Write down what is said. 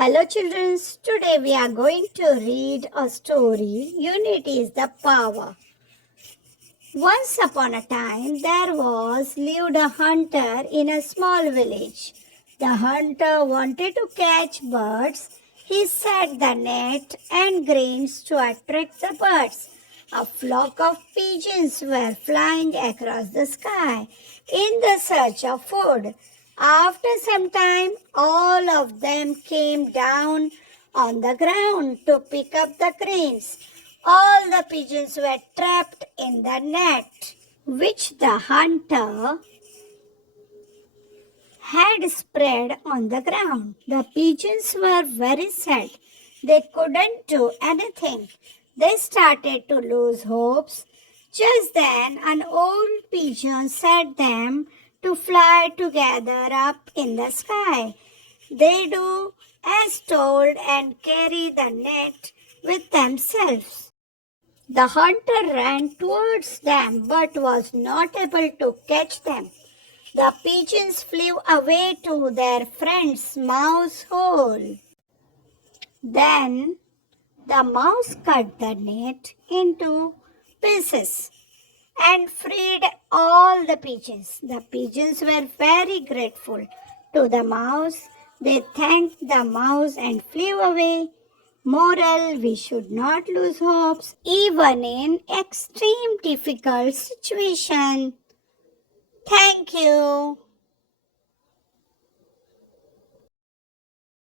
Hello children, today we are going to read a story. Unity is the power. Once upon a time there lived a hunter in a small village. The hunter wanted to catch birds. He set the net and grains to attract the birds. A flock of pigeons were flying across the sky in the search of food. After some time, all of them came down on the ground to pick up the grains. All the pigeons were trapped in the net, which the hunter had spread on the ground. The pigeons were very sad. They couldn't do anything. They started to lose hopes. Just then, an old pigeon set them to fly together up in the sky. They do as told and carry the net with themselves. The hunter ran towards them but was not able to catch them. The pigeons flew away to their friend's mouse hole. Then the mouse cut the net into pieces and freed all the pigeons. The pigeons were very grateful to the mouse. They thanked the mouse and flew away. Moral: we should not lose hopes even in extreme difficult situation. Thank you.